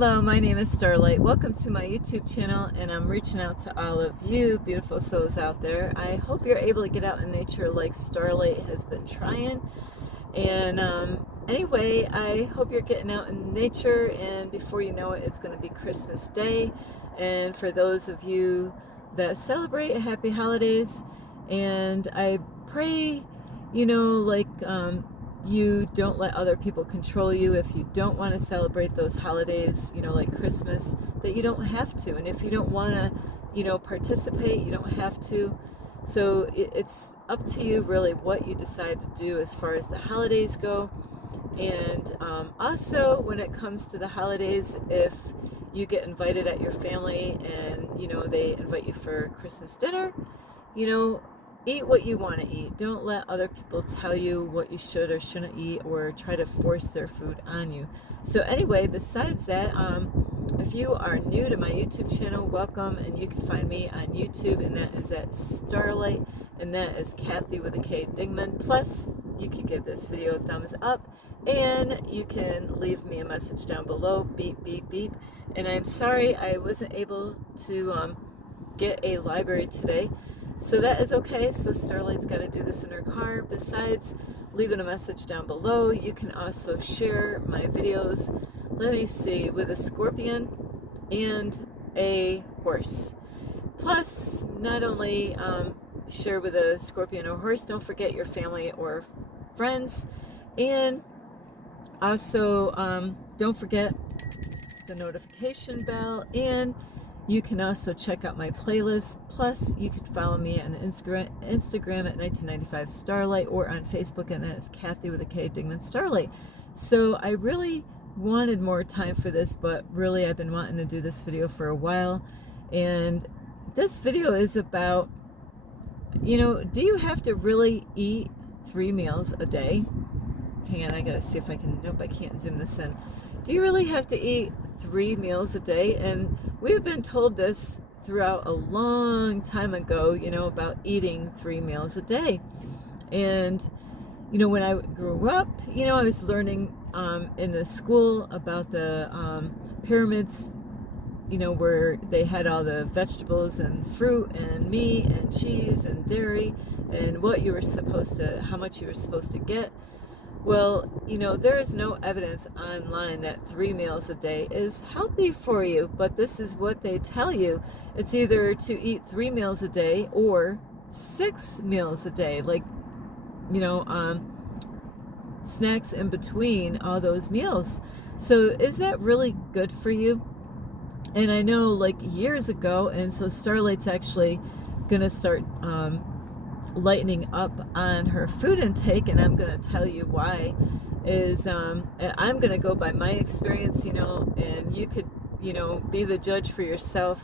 Hello, my name is Starlight. Welcome to my YouTube channel, and I'm reaching out to all of you beautiful souls out there. I hope you're able to get out in nature like Starlight has been trying. And anyway, I hope you're getting out in nature, and before you know it, it's going to be Christmas Day. And for those of you that celebrate, happy holidays. And I pray, you don't let other people control you. If you don't want to celebrate those holidays, like Christmas, that you don't have to. And if you don't want to, participate, you don't have to. So it's up to you really what you decide to do as far as the holidays go. And also when it comes to the holidays, if you get invited at your family and they invite you for Christmas dinner, eat what you want to eat. Don't let other people tell you what you should or shouldn't eat or try to force their food on you. So anyway, besides that, if you are new to my YouTube channel, welcome, and you can find me on YouTube, and that is at Starlight, and that is Kathy with a K Dingman. Plus, you can give this video a thumbs up, and you can leave me a message down below, beep, beep, beep. And I'm sorry I wasn't able to get a library today. So that is okay. So Starlight's got to do this in her car. Besides leaving a message down below, you can also share my videos, let me see, with a scorpion and a horse. Plus, not only share with a scorpion or horse, don't forget your family or friends. And also, don't forget the notification bell, and you can also check out my playlist. Plus, you can follow me on Instagram at 1995 Starlight, or on Facebook, and that is Kathy with a K Dingman Starlight. So I really wanted more time for this, but really I've been wanting to do this video for a while. And this video is about, do you have to really eat 3 meals a day? Hang on, I gotta see if I can, nope, I can't zoom this in. Do you really have to eat 3 meals a day? And we've been told this throughout a long time ago, about eating 3 meals a day. And, when I grew up, I was learning in the school about the pyramids, where they had all the vegetables and fruit and meat and cheese and dairy and what you were supposed to, how much you were supposed to get. Well, there is no evidence online that 3 meals a day is healthy for you, but this is what they tell you. It's either to eat 3 meals a day or 6 meals a day, like, snacks in between all those meals. So is that really good for you? And I know, like, years ago, and so Starlight's actually gonna start lightening up on her food intake, and I'm going to tell you why. Is I'm going to go by my experience, and you could, be the judge for yourself.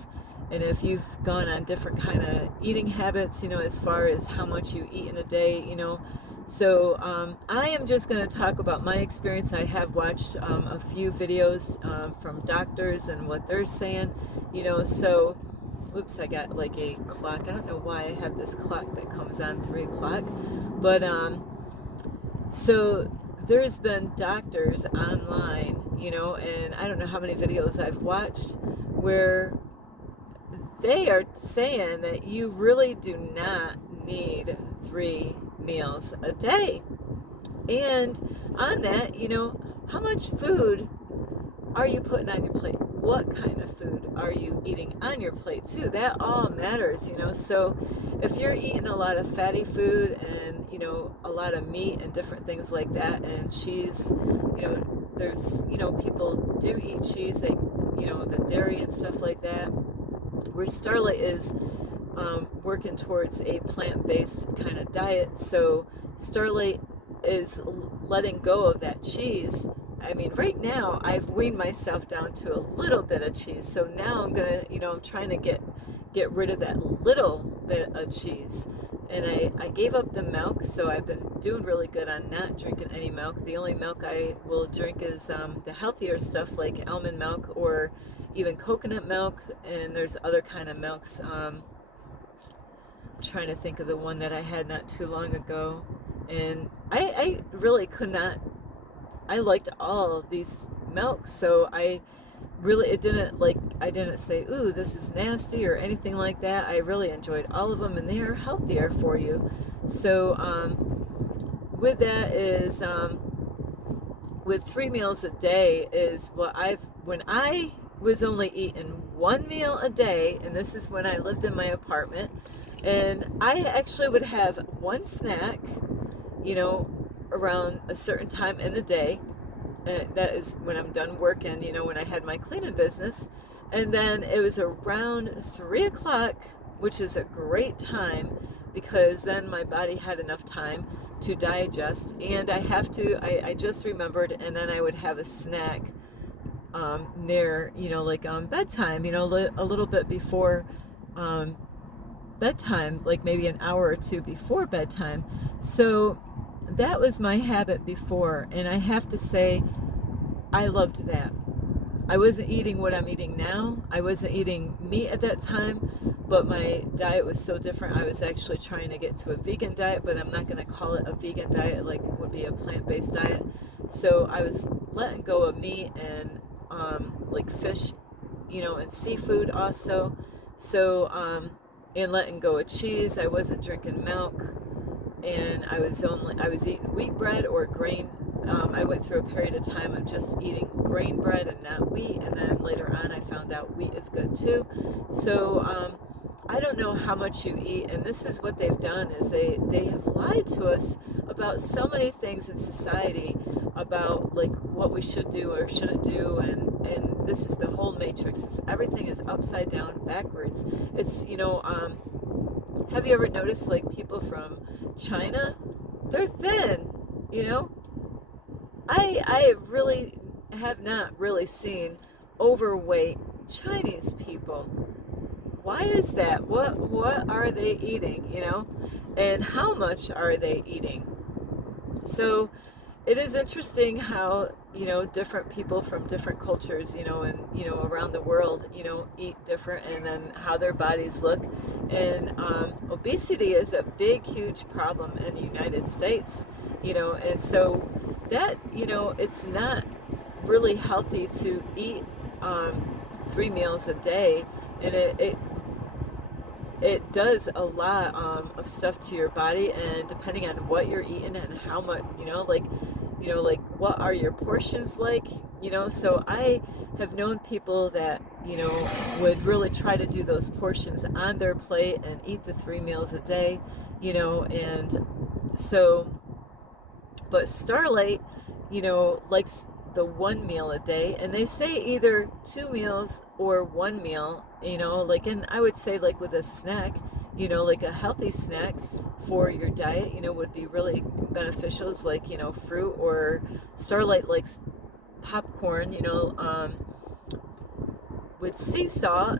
And if you've gone on different kind of eating habits, as far as how much you eat in a day, so I am just going to talk about my experience. I have watched a few videos from doctors and what they're saying, so whoops, I got like a clock. I don't know why I have this clock that comes on 3 o'clock. But so there's been doctors online, and I don't know how many videos I've watched where they are saying that you really do not need 3 meals a day. And on that, how much food are you putting on your plate? What kind of food are you eating on your plate too? That all matters, So if you're eating a lot of fatty food and, a lot of meat and different things like that, and cheese, there's, people do eat cheese, like, the dairy and stuff like that. Where Starlight is working towards a plant-based kind of diet, so Starlight is letting go of that cheese. I mean, right now I've weaned myself down to a little bit of cheese, so now I'm gonna, I'm trying to get rid of that little bit of cheese. And I gave up the milk, so I've been doing really good on not drinking any milk. The only milk I will drink is the healthier stuff, like almond milk or even coconut milk, and there's other kind of milks. I'm trying to think of the one that I had not too long ago, and I really could not. I liked all these milks, so I really, it didn't like, I didn't say, ooh, this is nasty or anything like that. I really enjoyed all of them, and they are healthier for you. So with that is with 3 meals a day is what when I was only eating one meal a day, and this is when I lived in my apartment, and I actually would have one snack, you know, around a certain time in the day. That is when I'm done working, you know, when I had my cleaning business. And then it was around 3 o'clock, which is a great time because then my body had enough time to digest. And I just remembered, and then I would have a snack near, you know, like bedtime, you know, a little bit before bedtime, like maybe an hour or two before bedtime. So that was my habit before, and I have to say, I loved that. I wasn't eating what I'm eating now. I wasn't eating meat at that time, but my diet was so different. I was actually trying to get to a vegan diet, but I'm not going to call it a vegan diet like it would be a plant-based diet. So I was letting go of meat and like fish, you know, and seafood also. So and letting go of cheese. I wasn't drinking milk, and I was eating wheat bread or grain. I went through a period of time of just eating grain bread and not wheat, and then later on I found out wheat is good too. So I don't know how much you eat, and this is what they've done is they have lied to us about so many things in society about like what we should do or shouldn't do, and this is the whole matrix. Everything is upside down, backwards. It's, you know, have you ever noticed like people from China? They're thin, you know. I really have not really seen overweight Chinese people. Why is that? What are they eating, you know? And how much are they eating? So it is interesting how, you know, different people from different cultures, you know, and, you know, around the world, you know, eat different, and then how their bodies look. And obesity is a big, huge problem in the United States, you know, and so that, you know, it's not really healthy to eat 3 meals a day, and it does a lot of stuff to your body, and depending on what you're eating and how much, you know, like what are your portions like, you know. So I have known people that, you know, would really try to do those portions on their plate and eat the 3 meals a day, you know. And so, but Starlight, you know, likes the 1 meal a day, and they say either 2 meals or 1 meal, you know, like, and I would say like with a snack, you know, like a healthy snack for your diet, you know, would be really beneficial, is like, you know, fruit, or Starlight likes popcorn, you know, with sea salt.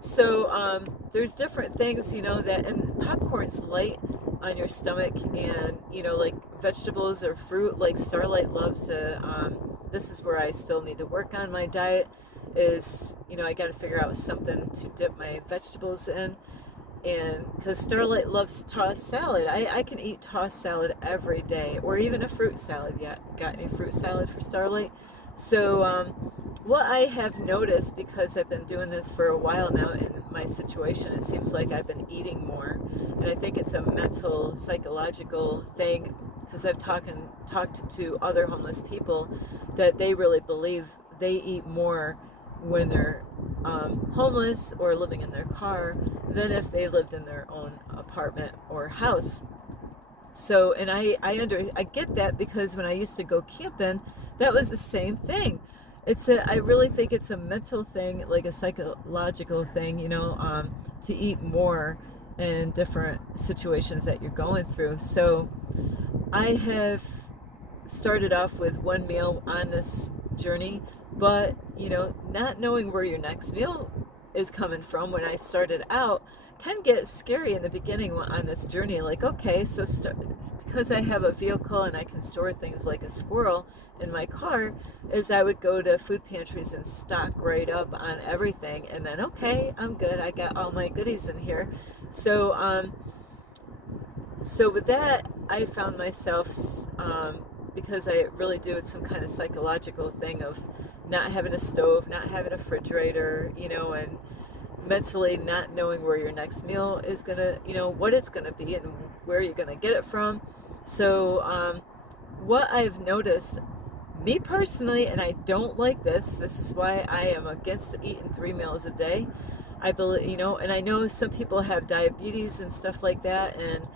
So there's different things, you know, that, and popcorn's light on your stomach, and, you know, like vegetables or fruit, like Starlight loves to, this is where I still need to work on my diet, is, you know, I got to figure out something to dip my vegetables in. And because Starlight loves tossed salad, I can eat tossed salad every day, or even a fruit salad. Yeah, got any fruit salad for Starlight? So what I have noticed, because I've been doing this for a while now in my situation, it seems like I've been eating more, and I think it's a mental, psychological thing, because I've talked to other homeless people that they really believe they eat more when they're homeless or living in their car than if they lived in their own apartment or house. So, and I get that, because when I used to go camping, that was the same thing. I really think it's a mental thing, like a psychological thing, you know, to eat more in different situations that you're going through. So I have started off with 1 meal on this journey, but, you know, not knowing where your next meal is coming from when I started out can get scary in the beginning on this journey. Like, okay, so because I have a vehicle and I can store things like a squirrel in my car, is I would go to food pantries and stock right up on everything, and then, okay, I'm good, I got all my goodies in here. So so with that, I found myself, because I really do, it's some kind of psychological thing of not having a stove, not having a refrigerator, and mentally not knowing where your next meal is gonna, what it's gonna be and where you're gonna get it from. So what I've noticed, me personally, and I don't like this is why I am against eating 3 meals a day. I believe, and I know some people have diabetes and stuff like that, and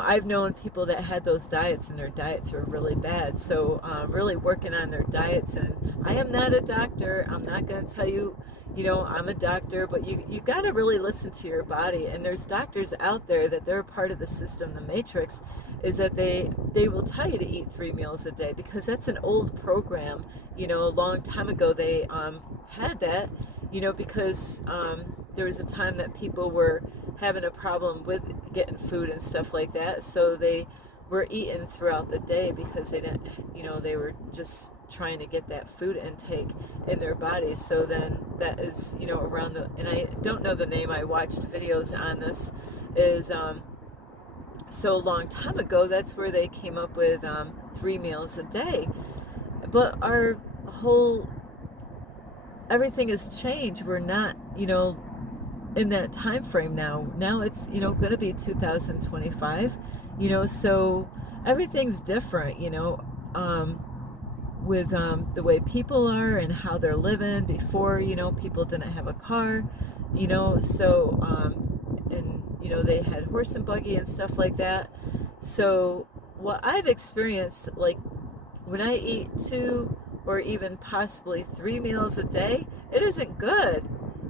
I've known people that had those diets and their diets are really bad. So really working on their diets. And I am not a doctor. I'm not going to tell you, I'm a doctor, but you got to really listen to your body. And there's doctors out there that they're a part of the system, the matrix, is that they will tell you to eat 3 meals a day, because that's an old program. A long time ago they had that, because there was a time that people were having a problem with getting food and stuff like that, so they were eating throughout the day because they didn't, they were just trying to get that food intake in their bodies. So then that is, around the, and I don't know the name, I watched videos on this, is so a long time ago, that's where they came up with 3 meals a day. But our whole, everything has changed. We're not, in that time frame now. Now it's, going to be 2025, so everything's different, with the way people are and how they're living. Before, people didn't have a car, so and they had horse and buggy and stuff like that. So what I've experienced, like when I eat 2 or even possibly 3 meals a day, it isn't good.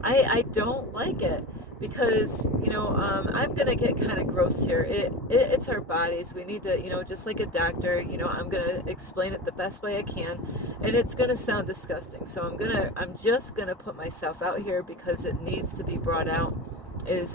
I don't like it, because I'm gonna get kind of gross here. It's our bodies. We need to, just like a doctor, I'm gonna explain it the best way I can, and it's gonna sound disgusting. So I'm just gonna put myself out here because it needs to be brought out. Is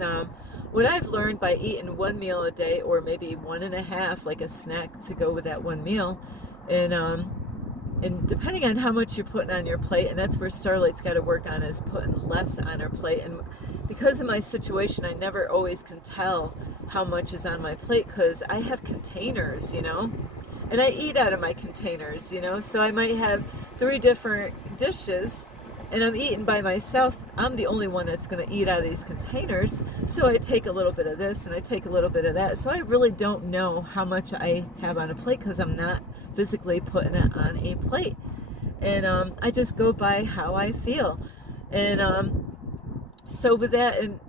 what I've learned by eating 1 meal a day, or maybe 1.5, like a snack to go with that 1 meal, and depending on how much you're putting on your plate, and that's where Starlight's got to work on, is putting less on her plate. And because of my situation, I never always can tell how much is on my plate, because I have containers, and I eat out of my containers, so I might have 3 different dishes, and I'm eating by myself. I'm the only one that's going to eat out of these containers, so I take a little bit of this and I take a little bit of that. So I really don't know how much I have on a plate, because I'm not physically putting it on a plate, and I just go by how I feel. And so with that, and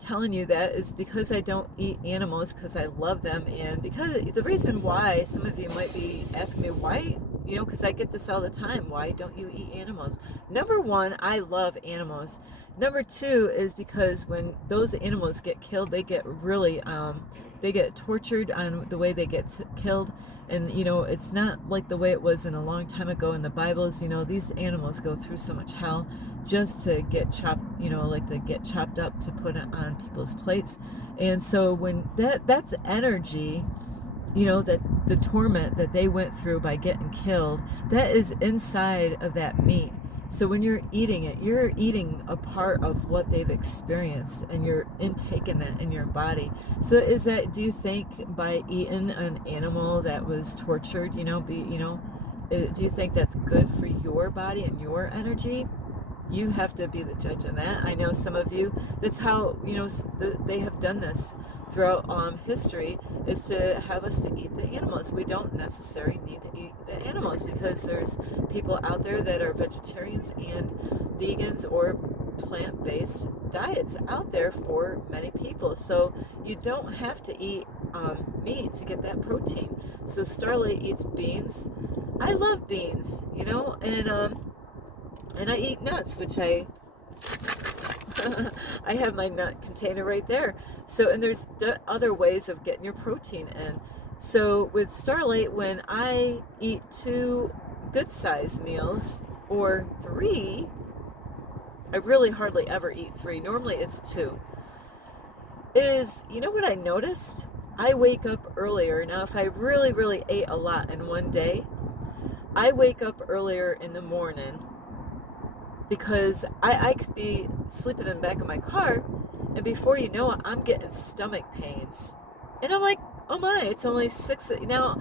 telling you that is because I don't eat animals, because I love them. And because the reason why, some of you might be asking me why, because I get this all the time, why don't you eat animals? Number one, I love animals. Number two is because when those animals get killed, they get really they get tortured on the way they get killed. And it's not like the way it was in a long time ago in the Bibles. These animals go through so much hell just to get chopped, like to get chopped up to put it on people's plates. And so when that's energy, that the torment that they went through by getting killed, that is inside of that meat. So when you're eating it, you're eating a part of what they've experienced, and you're intaking that in your body. So do you think by eating an animal that was tortured, do you think that's good for your body and your energy? You have to be the judge on that. I know some of you, that's how, they have done this throughout history, is to have us to eat the animals. We don't necessarily need to eat the animals, because there's people out there that are vegetarians and vegans or plant-based diets out there for many people. So you don't have to eat meat to get that protein. So Starlight eats beans. I love beans, and I eat nuts, which I have my nut container right there. So, and there's other ways of getting your protein in. So with Starlight, when I eat 2 good size meals, or 3, I really hardly ever eat 3. Normally it's 2. Is, what I noticed? I wake up earlier. Now, if I really, really ate a lot in one day, I wake up earlier in the morning, because I could be sleeping in the back of my car, and before you know it, I'm getting stomach pains. And I'm like, oh my, it's only 6. Now,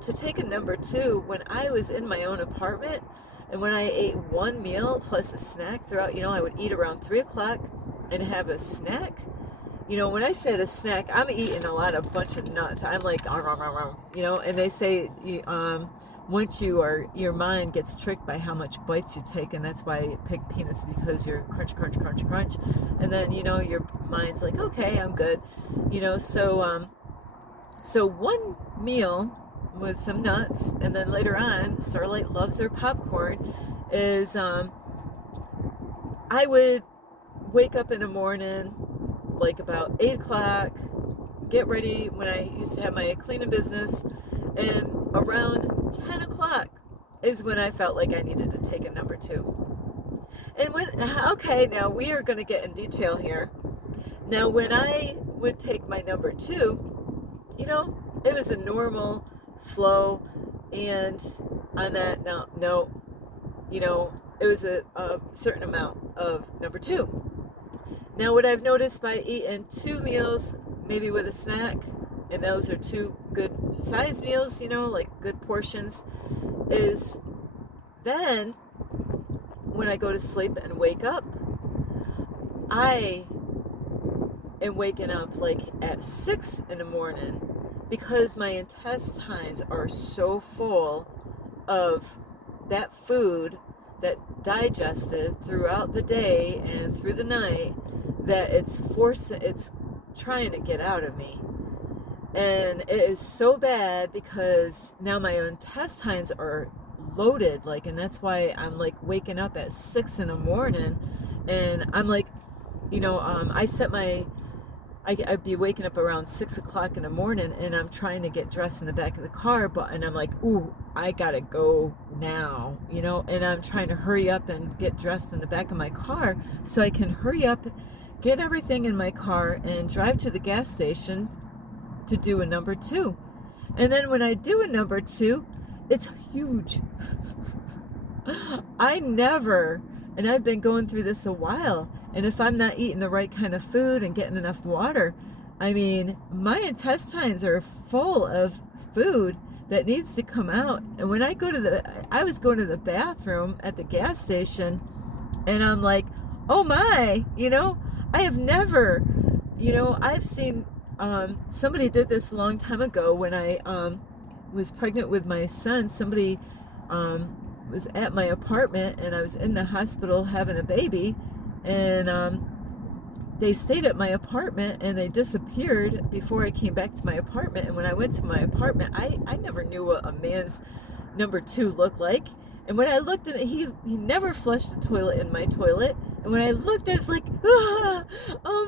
to take a number 2, when I was in my own apartment, And when I ate one meal plus a snack throughout, I would eat around 3 o'clock and have a snack. When I said a snack, I'm eating a bunch of nuts. I'm like, and they say, once your mind gets tricked by how much bites you take, and that's why you pick peanuts, because you're crunch, crunch, crunch, crunch. And then, your mind's like, okay, I'm good. So one meal with some nuts, and then later on, Starlight loves her popcorn, is I would wake up in the morning, like about 8 o'clock, get ready when I used to have my cleaning business, and around 10 o'clock is when I felt like I needed to take a number 2. And okay, now we are going to get in detail here. Now, when I would take my number 2, it was a normal flow, and on that, it was a certain amount of number 2. Now, what I've noticed by eating 2 meals, maybe with a snack, and those are 2 good size meals, like good portions, is then when I go to sleep and wake up, I am waking up like at 6 in the morning, because my intestines are so full of that food that digested throughout the day and through the night, that it's trying to get out of me. And it is so bad, because now my intestines are loaded, and that's why I'm like waking up at 6 in the morning, and I'm like, I'd be waking up around 6 o'clock in the morning, and I'm trying to get dressed in the back of the car, and I'm like, ooh, I gotta go now, and I'm trying to hurry up and get dressed in the back of my car so I can hurry up, get everything in my car, and drive to the gas station to do a number 2. And then when I do a number 2, it's huge. And I've been going through this a while, and if I'm not eating the right kind of food and getting enough water, my intestines are full of food that needs to come out. And when I was going to the bathroom at the gas station, and I'm like, oh my, I have never, I've seen, somebody did this a long time ago when I was pregnant with my son. Somebody was at my apartment, and I was in the hospital having a baby, and they stayed at my apartment, and they disappeared before I came back to my apartment. And when I went to my apartment, I never knew what a man's number 2 looked like. And when I looked at it, he never flushed the toilet in my toilet. And when I looked, I was like, oh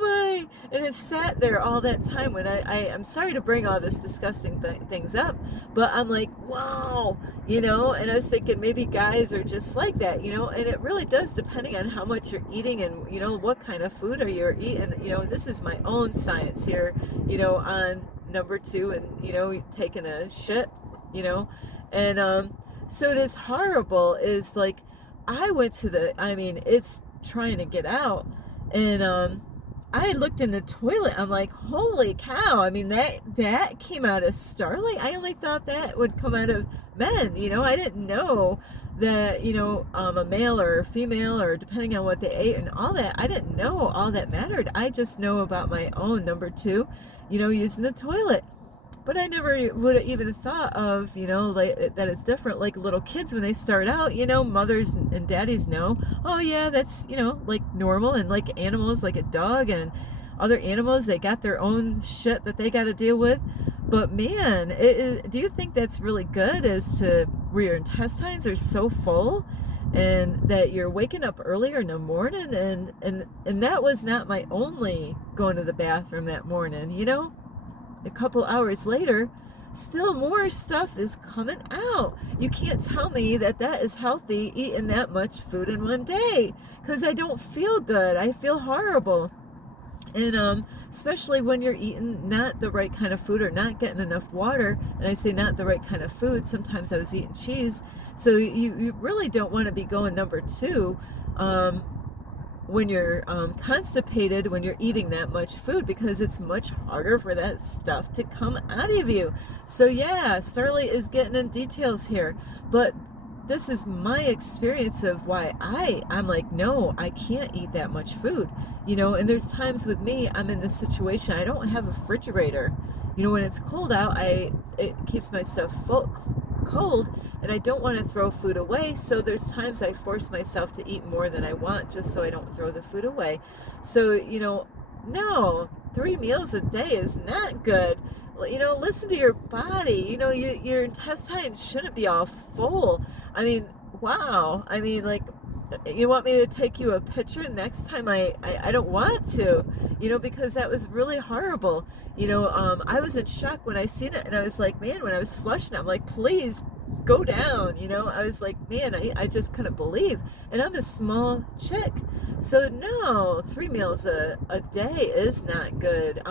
my! And it sat there all that time. When I'm sorry to bring all this disgusting things up, but I'm like, wow, And I was thinking maybe guys are just like that, And it really does, depending on how much you're eating and what kind of food are you eating. This is my own science here, on number 2, and taking a shit, and so it is horrible. Is like, I went to it's trying to get out, and I looked in the toilet. I'm like, holy cow! That came out of Starlight. I only thought that would come out of men. I didn't know that a male or a female, or depending on what they ate and all that. I didn't know all that mattered. I just know about my own number 2, using the toilet. But I never would have even thought of, that it's different. Like little kids, when they start out, mothers and daddies know, oh yeah, that's, like normal. And like animals, like a dog and other animals, they got their own shit that they got to deal with. But man, do you think that's really good, where your intestines are so full, and that you're waking up earlier in the morning? And that was not my only going to the bathroom that morning, A couple hours later, still more stuff is coming out. You can't tell me that is healthy, eating that much food in one day, because I don't feel good. I feel horrible. And especially when you're eating not the right kind of food, or not getting enough water. And I say not the right kind of food. Sometimes I was eating cheese. So you really don't want to be going number 2 when you're constipated, when you're eating that much food, because it's much harder for that stuff to come out of you. So yeah, Starlight is getting in details here. But this is my experience of why I'm like, no, I can't eat that much food, and there's times with me, I'm in this situation, I don't have a refrigerator. When it's cold out, it keeps my stuff cold, and I don't want to throw food away, so there's times I force myself to eat more than I want just so I don't throw the food away. So, no, 3 meals a day is not good. Listen to your body. Your intestines shouldn't be all full. I mean, wow. I mean, like, you want me to take you a picture next time? I don't want to, because that was really horrible. I was in shock when I seen it, and I was like, man, when I was flushing, I'm like, please go down. I was like, man, I just couldn't believe. And I'm a small chick. So no, 3 meals a day is not good.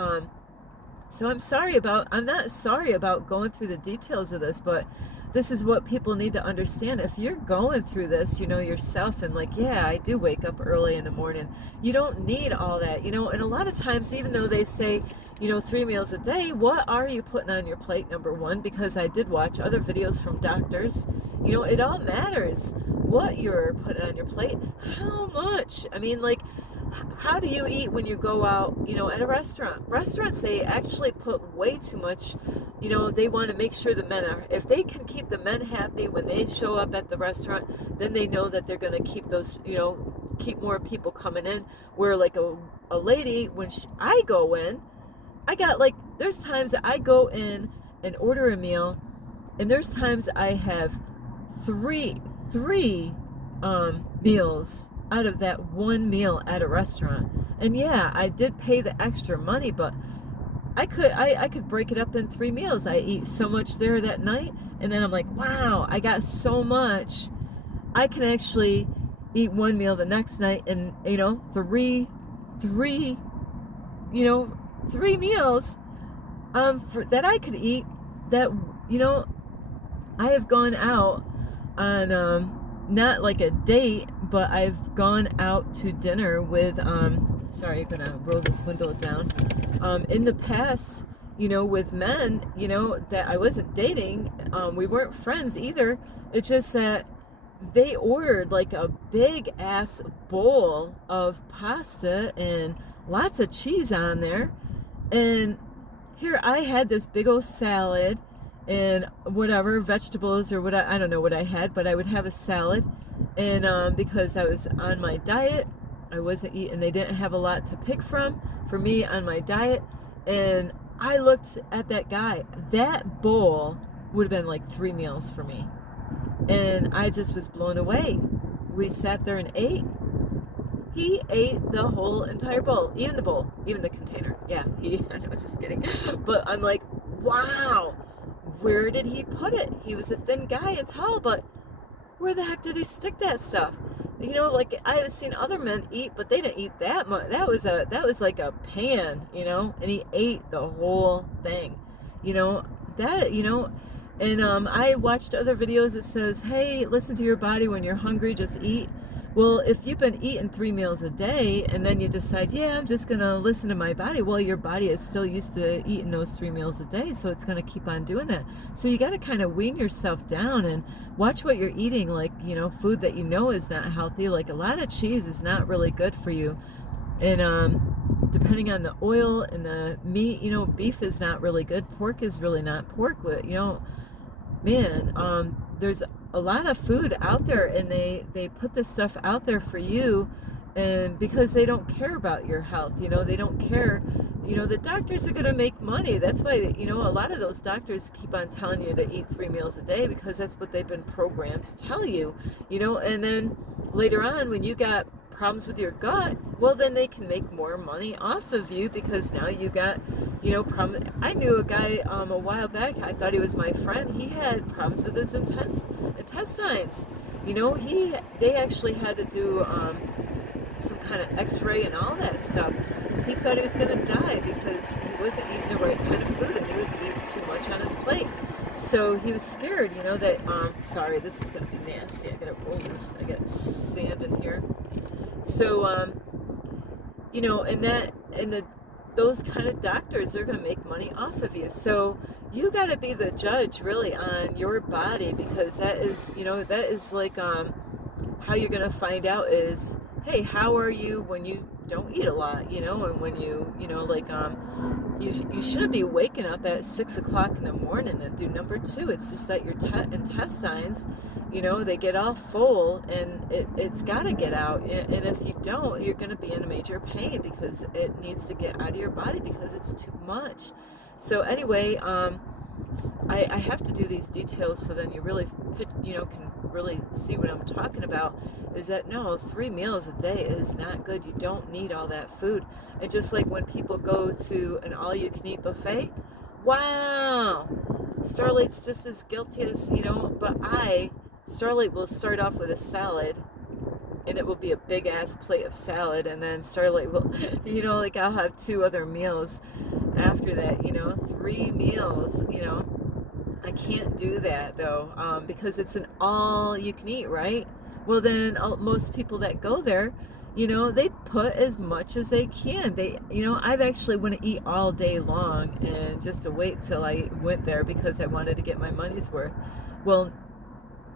So I'm not sorry about going through the details of this, but this is what people need to understand. If you're going through this, yourself, and like, yeah, I do wake up early in the morning. You don't need all that, and a lot of times, even though they say, 3 meals a day, what are you putting on your plate, number one? Because I did watch other videos from doctors. It all matters what you're putting on your plate, how much. I mean, like, how do you eat when you go out, at a restaurant? Restaurants, they actually put way too much, they want to make sure the men are, if they can keep the men happy when they show up at the restaurant, then they know that they're going to keep those, keep more people coming in. Where like a lady, when I go in, I got like, there's times that I go in and order a meal, and there's times I have three meals out of that one meal at a restaurant. And yeah, I did pay the extra money, but I could break it up in 3 meals. I eat so much there that night, and then I'm like, wow, I got so much. I can actually eat one meal the next night, and three meals that I could eat. That I have gone out on not like a date, but I've gone out to dinner with sorry, I'm gonna roll this window down. In the past, with men, that I wasn't dating, we weren't friends either. It's just that they ordered like a big ass bowl of pasta and lots of cheese on there. And here I had this big old salad and whatever vegetables or what I don't know what I had, but I would have a salad. And because I was on my diet, I wasn't eating. They didn't have a lot to pick from for me on my diet. And I looked at that guy. That bowl would have been like 3 meals for me. And I just was blown away. We sat there and ate. He ate the whole entire bowl, even the container. Yeah, I was just kidding. But I'm like, wow, where did he put it? He was a thin guy and tall, but where the heck did he stick that stuff? Like I have seen other men eat, but they didn't eat that much. That was like a pan, and he ate the whole thing, And I watched other videos that says, hey, listen to your body. When you're hungry, just eat. Well, if you've been eating 3 meals a day and then you decide, yeah, I'm just going to listen to my body, well, your body is still used to eating those 3 meals a day, so it's going to keep on doing that. So you got to kind of wean yourself down and watch what you're eating, like, food that is not healthy. Like a lot of cheese is not really good for you. And depending on the oil and the meat, beef is not really good. Pork is really not pork. Man, there's a lot of food out there, and they put this stuff out there for you, and because they don't care about your health, they don't care. The doctors are going to make money. That's why, a lot of those doctors keep on telling you to eat 3 meals a day, because that's what they've been programmed to tell you, and then later on, when you got problems with your gut, well, then they can make more money off of you, because now you got, problem. I knew a guy a while back. I thought he was my friend. He had problems with his intestines. They actually had to do some kind of x-ray and all that stuff. He thought he was going to die because he wasn't eating the right kind of food, and he was eating too much on his plate. So he was scared, that, sorry, this is going to be nasty. I got to roll this. I got sand in here. So, those kind of doctors, they're going to make money off of you. So, you got to be the judge really on your body, because that is, that is like how you're going to find out is, hey, how are you when you don't eat a lot, and when like you shouldn't be waking up at 6 o'clock in the morning to do number two. It's just that your intestines, they get all full, and it's got to get out. And if you don't, you're going to be in major pain because it needs to get out of your body because it's too much. So anyway, I have to do these details so then you really can really see what I'm talking about. Is that no, 3 meals a day is not good. You don't need all that food. And just like when people go to an all-you-can-eat buffet, wow, Starlight's just as guilty as, but Starlight will start off with a salad, and it will be a big ass plate of salad, and then Starlight will, like I'll have 2 other meals after that, 3 meals, I can't do that though, because it's an all you can eat, right? Well, then most people that go there, they put as much as they can. I've actually want to eat all day long and just to wait till I went there because I wanted to get my money's worth. Well,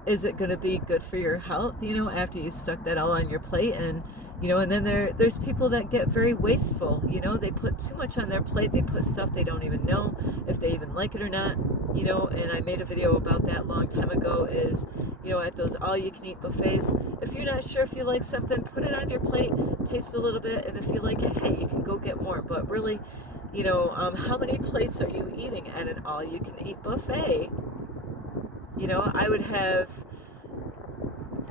is it going to be good for your health, after you stuck that all on your plate? And and then there's people that get very wasteful. They put too much on their plate. They put stuff they don't even know if they even like it or not. And I made a video about that a long time ago. Is at those all-you-can-eat buffets, if you're not sure if you like something, put it on your plate, taste a little bit, and if you like it, hey, you can go get more. But really, how many plates are you eating at an all-you-can-eat buffet? I would have,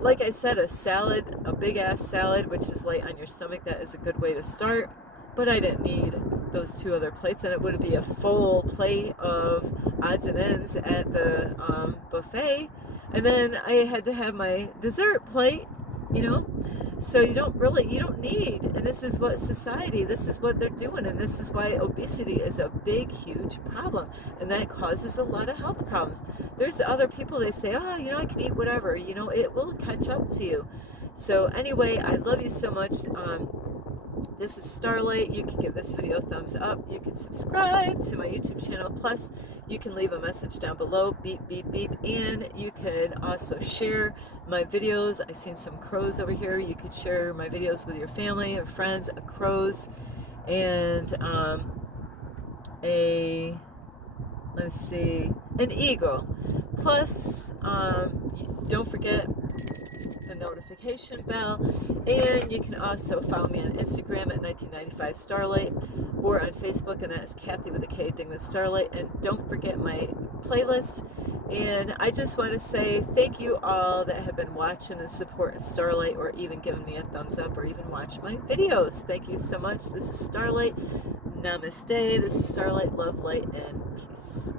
like I said, a salad, a big ass salad, which is light on your stomach. That is a good way to start. But I didn't need those 2 other plates, and it would be a full plate of odds and ends at the buffet. And then I had to have my dessert plate, So you don't need, and this is what this is what they're doing, and this is why obesity is a big, huge problem, and that causes a lot of health problems. There's other people, they say, oh, I can eat whatever, it will catch up to you. So anyway, I love you so much. This is Starlight. You can give this video a thumbs up. You can subscribe to my YouTube channel. Plus, you can leave a message down below, beep, beep, beep. And you could also share my videos. I've seen some crows over here. You could share my videos with your family or friends, crows, and let's see, an eagle. Plus, don't forget the notification bell, and you can also follow me on Instagram at 1995 Starlight, or on Facebook, and that is Kathy with a K, Ding the Starlight. And don't forget my playlist. And I just want to say thank you all that have been watching and supporting Starlight, or even giving me a thumbs up, or even watch my videos. Thank you so much. This is Starlight. Namaste. This is Starlight. Love, light, and peace.